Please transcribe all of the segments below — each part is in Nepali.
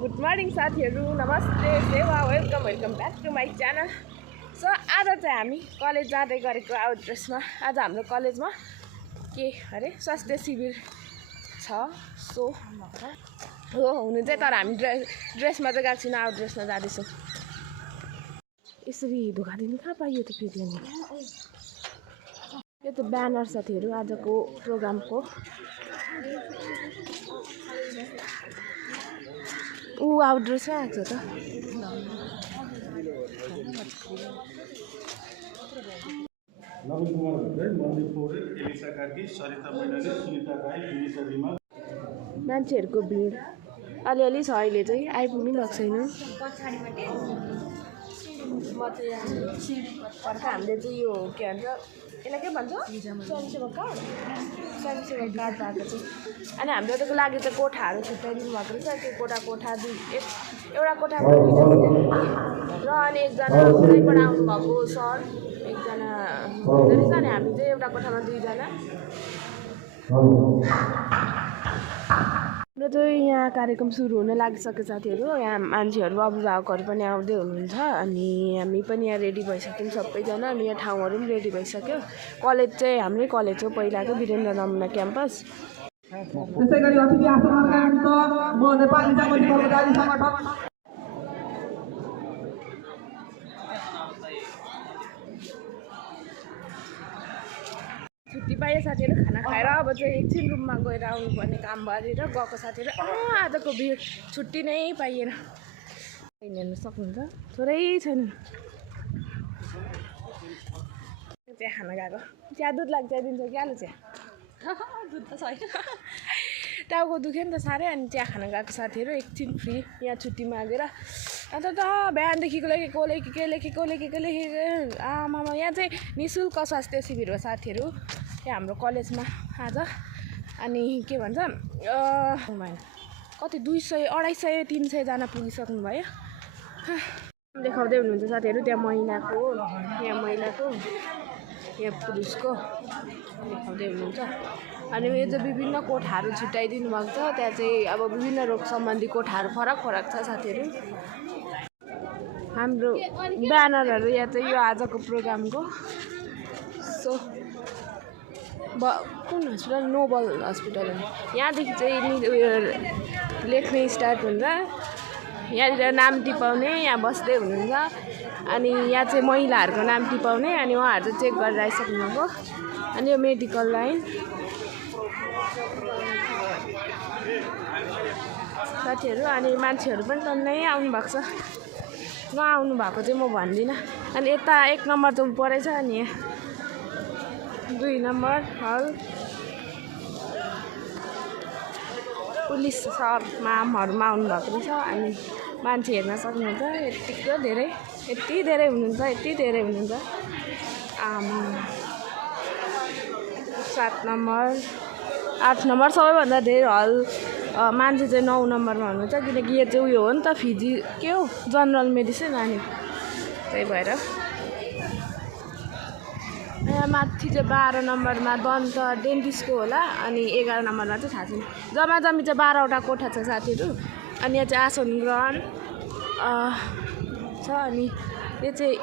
गुड मर्निङ साथीहरू, नमस्ते, सेवा, welcome back to my channel. So आज चाहिँ हामी कलेज जाँदै गरेको आउट ड्रेसमा। आज हाम्रो कलेजमा के अरे स्वास्थ्य शिविर छ। सो हो हुनु चाहिँ, तर हामी ड्रेसमा चाहिँ गएको छैनौँ, आउट ड्रेसमा जाँदैछौँ। यसरी धोका दिनु कहाँ पाइयो त फेरि? यो त ब्यानर साथीहरू आजको प्रोग्रामको। आउट ड्रेसमा आएको छ त। नवीन कुमार भट्टराई, मनदीप पौडेल, एलिसा कार्की, सरिता मैनाली, सुनिता राई, विनिता रिमाल। मान्छेहरूको भिड अलिअलि छ, अहिले चाहिँ आइपुग्नु भएको छैन। हामीले चाहिँ यो के भन्छ, यसलाई के भन्छ, स्वयंसेवक कार्ड पाएको छ। अनि हाम्रो त्यसको लागि चाहिँ कोठाहरू छुट्याइदिनु भएको रहेछ। त्यो कोठा एउटा कोठामा र अनि एकजना उतैबाट आउनुभएको सर एकजना हुँदो रहेछ। अनि हामी चाहिँ एउटा कोठामा 2जना। र चाहिँ यहाँ कार्यक्रम सुरु हुन लागिसक्यो साथीहरू। यहाँ मान्छेहरू अभिभावकहरू पनि आउँदै हुनुहुन्छ। अनि हामी पनि यहाँ रेडी भइसक्यौँ सबैजना। अनि यहाँ ठाउँहरू पनि रेडी भइसक्यो। कलेज चाहिँ हाम्रै कलेज हो, पहिलाको वीरेन्द्र नमुना क्याम्पस। त्यसै गरी अतिथि आसनका म नेपाली जाति कर्मचारी संगठन छुट्टी पायो साथीहरू। खाना खाएर अब चाहिँ एकछिन रुममा गएर आउनुपर्ने काम भएर गएको साथीहरू। आजको भिड छुट्टी नै पाइएन। हेर्नु सक्नुहुन्छ, थोरै छैन। चिया खाना गएको। चिया दुध लाग्छ दिन्छ कि आलु चिया? दुध त छैन। टाउको दुख्यो नि त साह्रै। अनि चिया खाना गएको साथीहरू। एकछिन फ्री यहाँ छुट्टी मागेर। अन्त त बिहानदेखिको लेखेको आमामा। यहाँ चाहिँ निःशुल्क स्वास्थ्य शिविर हो साथीहरू, यहाँ हाम्रो कलेजमा आज। अनि के भन्छ कति 200, 250, 300जना पुगिसक्नु भयो। देखाउँदै हुनुहुन्छ साथीहरू। त्यहाँ महिलाको, यहाँ पुरुषको देखाउँदै हुनुहुन्छ। अनि यो चाहिँ विभिन्न कोठाहरू छुट्याइदिनु भएको छ। त्यहाँ चाहिँ अब विभिन्न रोग सम्बन्धी कोठाहरू फरक छ साथीहरू। हाम्रो ब्यानरहरू यहाँ चाहिँ यो आजको प्रोग्रामको। सो कुन हस्पिटल? नोबल हस्पिटल हो। यहाँदेखि चाहिँ उयो लेख्ने स्टार्ट हुन्छ। यहाँनिर नाम टिपाउने, यहाँ बस्दै हुनुहुन्छ। अनि यहाँ चाहिँ महिलाहरूको नाम टिपाउने। अनि उहाँहरू चाहिँ चेक गरेर आइसक्नुभएको। अनि यो मेडिकल लाइन साथीहरू। अनि मान्छेहरू पनि टन्नै आउनु भएको छ। नआउनु भएको चाहिँ म भन्दिनँ। अनि यता 1 नम्बर त परेछ। अनि यहाँ 2 नम्बर हल पुलिस सब मामहरूमा आउनुभएको रहेछ। अनि मान्छे हेर्न सक्नुहुन्छ। यति धेरै हुनुहुन्छ। आमा 7 नम्बर 8 नम्बर सबैभन्दा धेरै हल मान्छे चाहिँ 9 नम्बरमा हुनुहुन्छ। किनकि यो चाहिँ उयो हो नि त, फिजी के हो, जनरल मेडिसिन। अनि त्यही भएर यहाँ माथि चाहिँ 12 नम्बरमा दन्त डेन्टिस्टको होला। अनि 11 नम्बरमा चाहिँ थाहा छैन। जम्मी चाहिँ 12वटा कोठा छ साथीहरू। अनि यहाँ चाहिँ आसन ग्रहण छ। अनि यो चाहिँ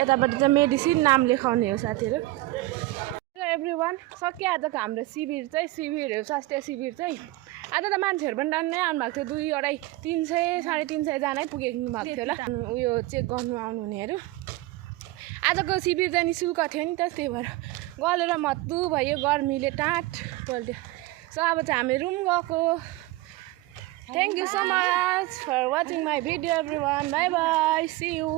यतापट्टि चाहिँ मेडिसिन नाम लेखाउने हो साथीहरू। एभ्रिवान सक्यो आजको हाम्रो स्वास्थ्य शिविर चाहिँ। आज त मान्छेहरू पनि डन्नै आउनु भएको थियो। 200, 300, 350जना पुगेको भएको थियो होला उयो चेक गर्नु आउनुहुनेहरू। आजको शिविर चाहिँ निःशुल्क थियो नि त, त्यही भएर गलेर मत्तु भयो, गर्मीले टाँट पल्ट्यो। सो अब चाहिँ हामी रुम गएको। Thank you so much for watching my video everyone. Bye bye, see you.